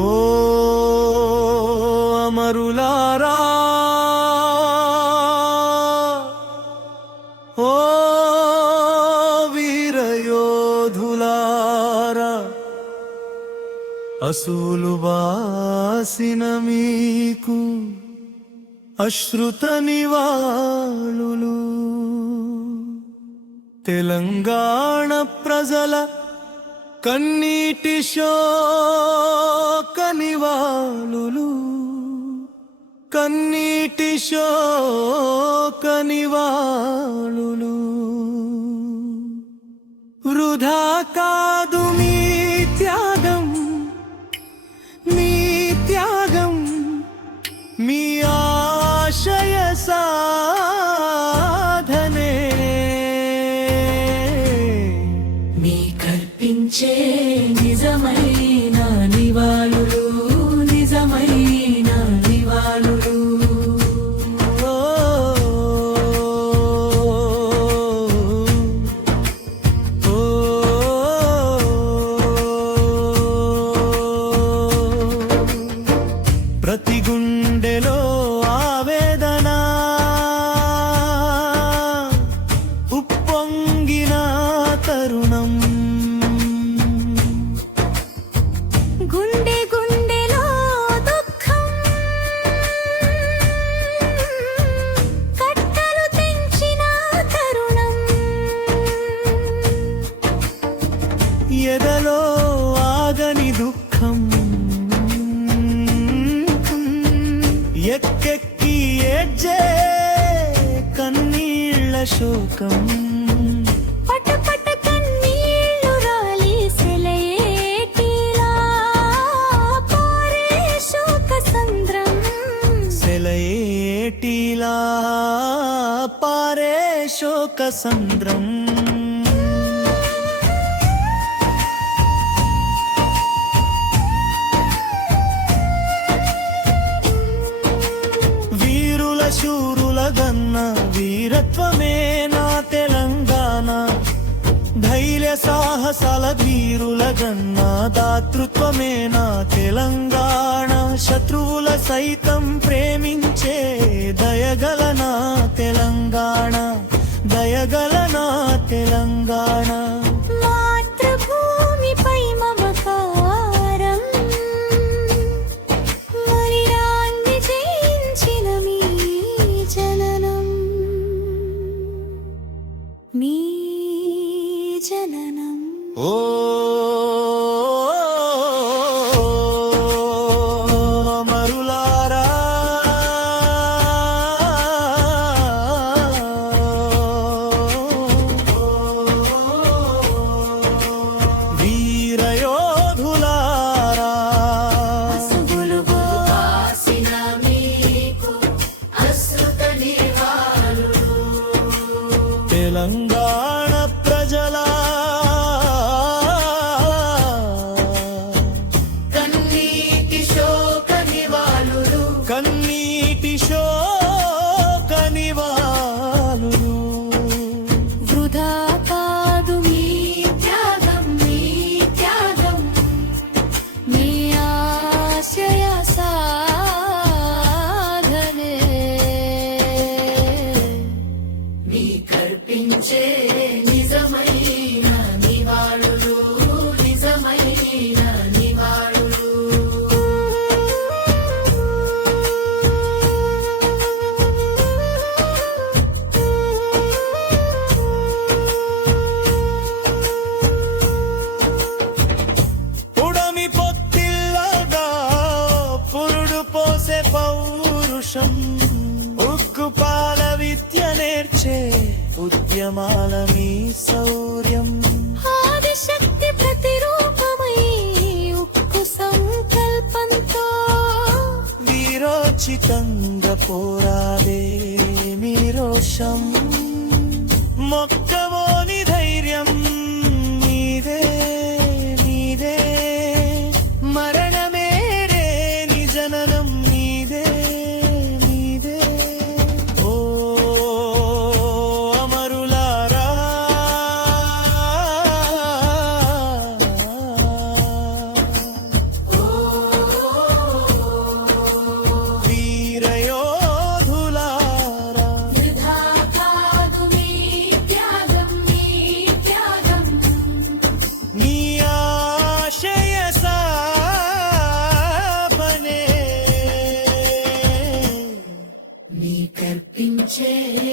ఓ ఓ అసూలు వాసిన మీకు అశ్రుత నివాళులు. తెలంగాణ ప్రజల కన్నీటి శోకనివాళులు కన్నీటి శోకనివాళులు వృధా కాదు మీ త్యాగం మీ త్యాగం మీ ఆశయ నిజమై ఆగని దుఃఖం. ఎక్కెక్కి ఏడ్చే కన్నీళ్ళ శోకం. పట కన్నీళ్ళు శూరుల గన్న వీరత్వమే నా తెలంగాణ. ధైర్య సాహసాల ధీరుల గన్న దాతృత్వమే నా తెలంగాణ. శత్రువుల సైతం ప్రేమించే దయగల నా తెలంగాణ. దయగల నా తెలంగాణ. ఓ నేర్చే ఉద్యమాల మీ శౌర్యం. ఆదిశక్తి ప్రతిరూపమై ఉక్కు సంకల్పంతో. వీరోచితంగా పోరాడే మీ రోషం. మొక్క Chain.